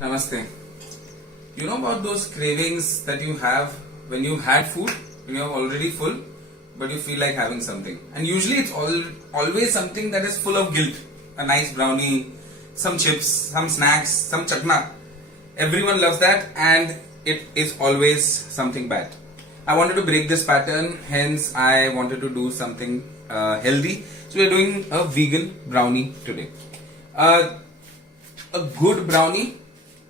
Namaste. You know about those cravings that you have when you had food, when you're already full, but you feel like having something. And usually it's always something that is full of guilt. A nice brownie, some chips, some snacks, some chakna. Everyone loves that and it is always something bad. I wanted to break this pattern, hence I wanted to do something healthy. So we are doing a vegan brownie today. A good brownie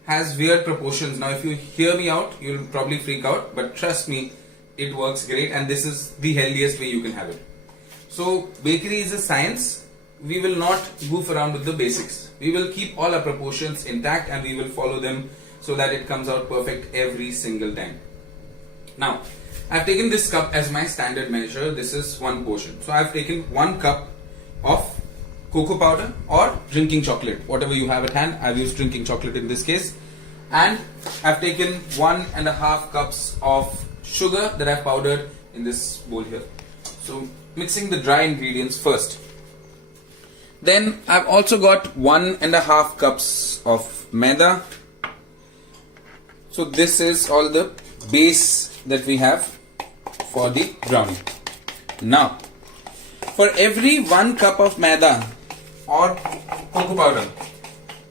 has weird proportions. Now if you hear me out, you'll probably freak out, but trust me, it works great and this is the healthiest way you can have it. So bakery is a science. We will not goof around with the basics. We will keep all our proportions intact and we will follow them so that it comes out perfect every single time. Now, I've taken this cup as my standard measure. This is one portion. So I've taken 1 cup of cocoa powder or drinking chocolate, whatever you have at hand. I've used drinking chocolate in this case, and I've taken 1.5 cups of sugar that I've powdered in this bowl here. So mixing the dry ingredients first. Then I've also got 1.5 cups of maida. So this is all the base that we have for the brownie. Now, for every 1 cup of maida or cocoa powder,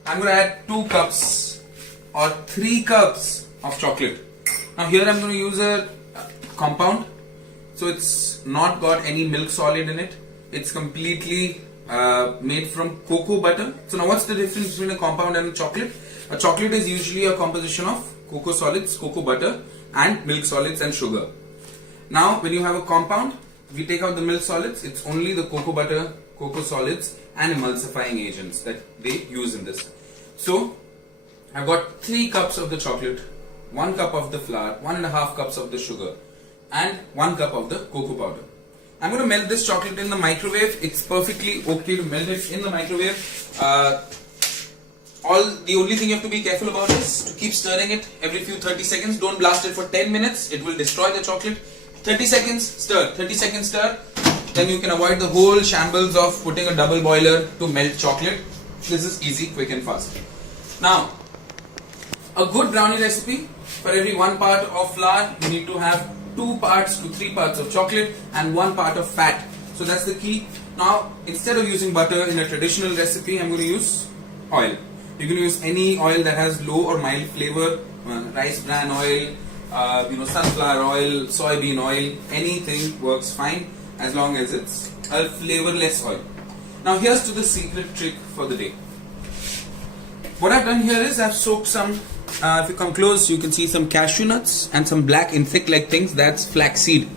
I'm going to add 2 cups or 3 cups of chocolate. Now here I'm going to use a compound, so it's not got any milk solid in it. It's completely made from cocoa butter. So now what's the difference between a compound and a chocolate? A chocolate is usually a composition of cocoa solids, cocoa butter and milk solids and sugar. Now when you have a compound, we take out the milk solids, it's only the cocoa butter, cocoa solids and emulsifying agents that they use in this. So I've got 3 cups of the chocolate, 1 cup of the flour, 1.5 cups of the sugar and 1 cup of the cocoa powder. I'm going to melt this chocolate in the microwave. It's perfectly okay to melt it in the microwave. The only thing you have to be careful about is to keep stirring it every few 30 seconds. Don't blast it for 10 minutes. It will destroy the chocolate. 30 seconds stir, 30 seconds stir. Then you can avoid the whole shambles of putting a double boiler to melt chocolate. This is easy, quick and fast. Now, a good brownie recipe, for every 1 part of flour, you need to have 2 parts to 3 parts of chocolate and 1 part of fat. So that's the key. Now, instead of using butter in a traditional recipe, I'm going to use oil. You can use any oil that has low or mild flavor, rice bran oil, sunflower oil, soybean oil, anything works fine as long as it's a flavorless oil. Now here's to the secret trick for the day. What I've done here is I've soaked some, if you come close you can see some cashew nuts and some black insect like things, that's flaxseed.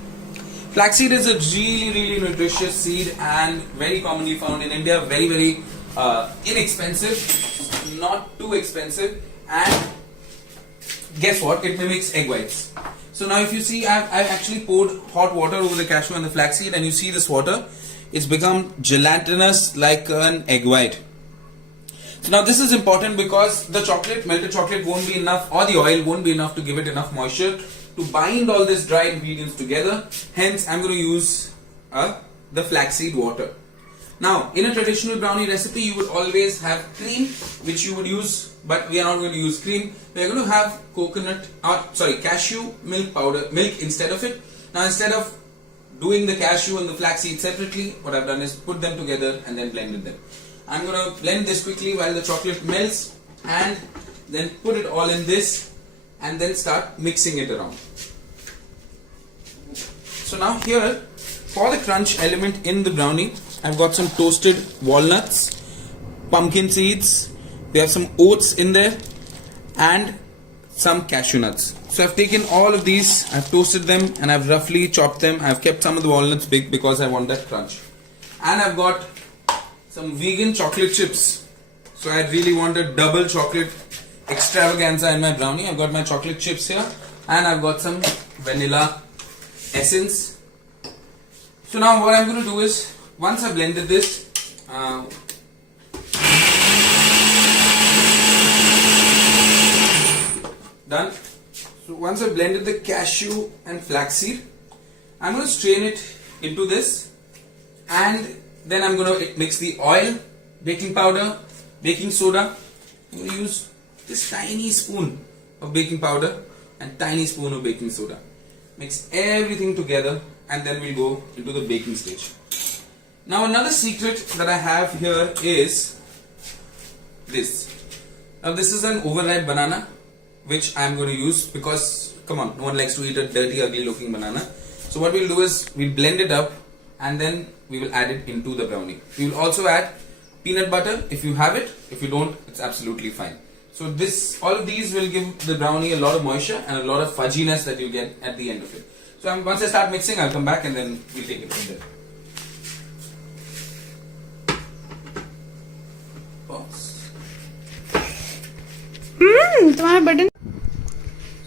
Flaxseed is a really nutritious seed and very commonly found in India, very inexpensive, not too expensive, and guess what, it mimics egg whites. So now if you see, I've actually poured hot water over the cashew and the flaxseed, and you see this water, it's become gelatinous like an egg white. So now this is important because the chocolate, melted chocolate won't be enough, or the oil won't be enough to give it enough moisture to bind all these dry ingredients together. Hence I'm going to use the flaxseed water. Now in a traditional brownie recipe you would always have cream, which you would use, but we are not going to use cream. We are going to have cashew milk powder, milk instead of it. Now instead of doing the cashew and the flaxseed separately, what I've done is put them together and then blended them. I'm going to blend this quickly while the chocolate melts and then put it all in this and then start mixing it around. So now here, for the crunch element in the brownie, I've got some toasted walnuts, pumpkin seeds, we have some oats in there and some cashew nuts. So I've taken all of these, I've toasted them and I've roughly chopped them. I've kept some of the walnuts big because I want that crunch. And I've got some vegan chocolate chips. So I really want a double chocolate extravaganza in my brownie. I've got my chocolate chips here and I've got some vanilla essence. So now what I'm going to do is, once I've blended this, done. So once I've blended the cashew and flaxseed, I'm going to strain it into this and then I'm going to mix the oil, baking powder, baking soda. I'm going to use this tiny spoon of baking powder and tiny spoon of baking soda. Mix everything together and then we'll go into the baking stage. Now another secret that I have here is this. Now this is an overripe banana which I'm going to use because, come on, no one likes to eat a dirty, ugly looking banana. So what we'll do is we'll blend it up and then we will add it into the brownie. We will also add peanut butter if you have it. If you don't, it's absolutely fine. So all of these will give the brownie a lot of moisture and a lot of fudginess that you get at the end of it. So once I start mixing, I'll come back and then we'll take it from there.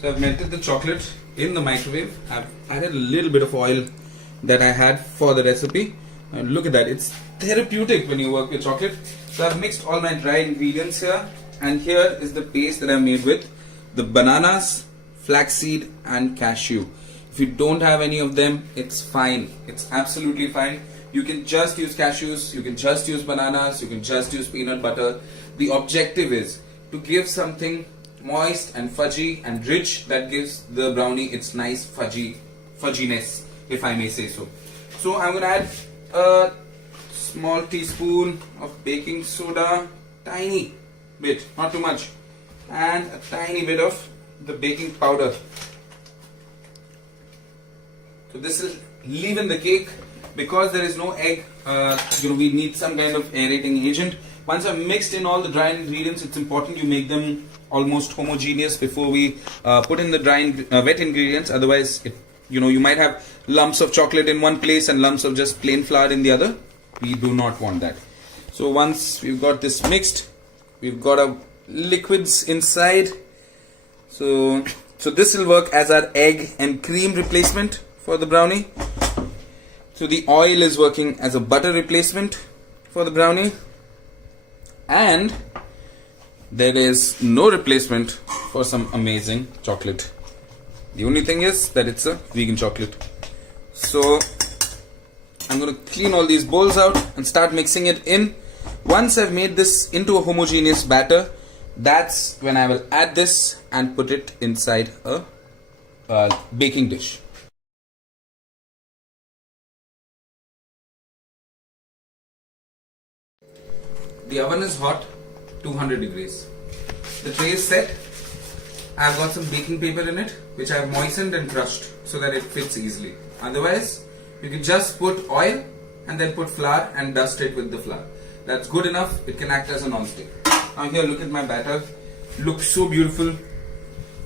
So I've melted the chocolate in the microwave. I've added a little bit of oil that I had for the recipe. And look at that, it's therapeutic when you work with chocolate. So I've mixed all my dry ingredients here. And here is the paste that I made with the bananas, flaxseed and cashew. If you don't have any of them, it's fine. It's absolutely fine. You can just use cashews, you can just use bananas, you can just use peanut butter. The objective is to give something moist and fudgy and rich that gives the brownie its nice fudginess, if I may say so. So I'm going to add a small teaspoon of baking soda, tiny bit, not too much, and a tiny bit of the baking powder. So this will leaven the cake. Because there is no egg, we need some kind of aerating agent. Once I've mixed in all the dry ingredients, it's important you make them almost homogeneous before we put in the wet ingredients. Otherwise, you might have lumps of chocolate in one place and lumps of just plain flour in the other. We do not want that. So once we've got this mixed, we've got our liquids inside. So this will work as our egg and cream replacement for the brownie. So the oil is working as a butter replacement for the brownie, and there is no replacement for some amazing chocolate. The only thing is that it's a vegan chocolate. So I'm going to clean all these bowls out and start mixing it in. Once I've made this into a homogeneous batter, that's when I will add this and put it inside a baking dish. The oven is hot, 200 degrees. The tray is set. I've got some baking paper in it, which I've moistened and crushed so that it fits easily. Otherwise, you can just put oil and then put flour and dust it with the flour. That's good enough. It can act as a non-stick. Now here, look at my batter. Looks so beautiful.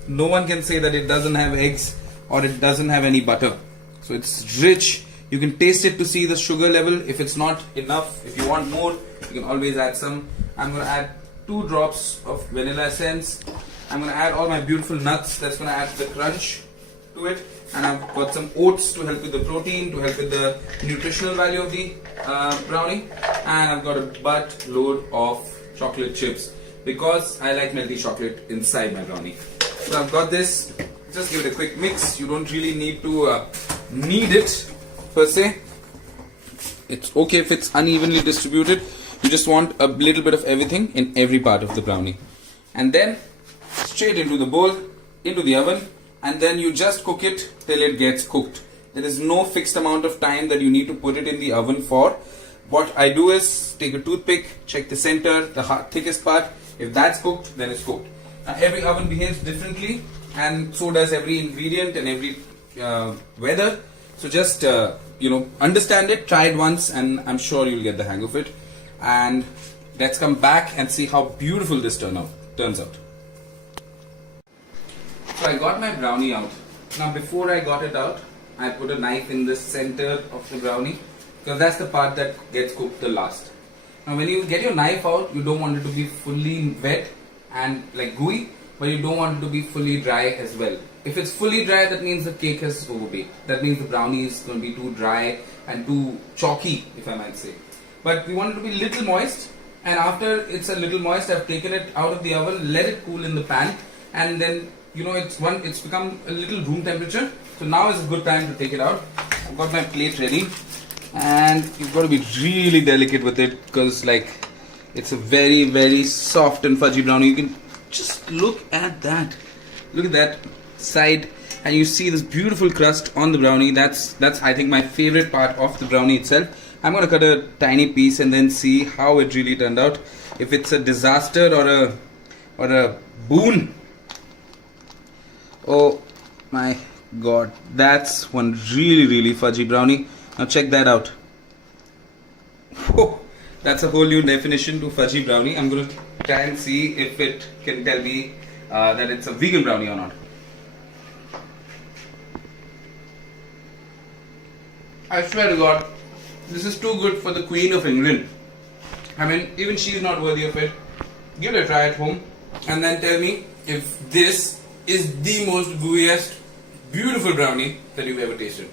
No one can say that it doesn't have eggs or it doesn't have any butter. So it's rich. You can taste it to see the sugar level. If it's not enough, if you want more, you can always add some. I'm going to add 2 drops of vanilla essence. I'm going to add all my beautiful nuts. That's going to add the crunch to it. And I've got some oats to help with the protein, to help with the nutritional value of the brownie. And I've got a buttload of chocolate chips because I like melty chocolate inside my brownie. So I've got this. Just give it a quick mix. You don't really need to knead it per se. It's okay if it's unevenly distributed. You just want a little bit of everything in every part of the brownie. And then straight into the bowl, into the oven, and then you just cook it till it gets cooked. There is no fixed amount of time that you need to put it in the oven for. What I do is take a toothpick, check the center, the thickest part. If that's cooked, then it's cooked. Now, every oven behaves differently, and so does every ingredient and every weather. So just understand it, try it once, and I'm sure you'll get the hang of it. And let's come back and see how beautiful this turns out. So I got my brownie out. Now before I got it out, I put a knife in the center of the brownie because that's the part that gets cooked the last. Now when you get your knife out, you don't want it to be fully wet and like gooey, but you don't want it to be fully dry as well. If it's fully dry, that means the cake has overbaked. That means the brownie is going to be too dry and too chalky, if I might say. But we want it to be little moist, and after it's a little moist, I've taken it out of the oven, let it cool in the pan, and then it's become a little room temperature. So now is a good time to take it out. I've got my plate ready, and you've got to be really delicate with it because it's a very, very soft and fudgy brownie. You can just look at that. Look at that side, and you see this beautiful crust on the brownie. That's I think my favorite part of the brownie itself. I'm gonna cut a tiny piece and then see how it really turned out. If it's a disaster or a boon. Oh my god, that's one really fudgy brownie. Now check that out. Whoa, that's a whole new definition to fudgy brownie. I'm gonna try and see if it can tell me that it's a vegan brownie or not. I swear to God, this is too good for the Queen of England. I mean, even she's not worthy of it. Give it a try at home and then tell me if this is the most gooeyest, beautiful brownie that you've ever tasted.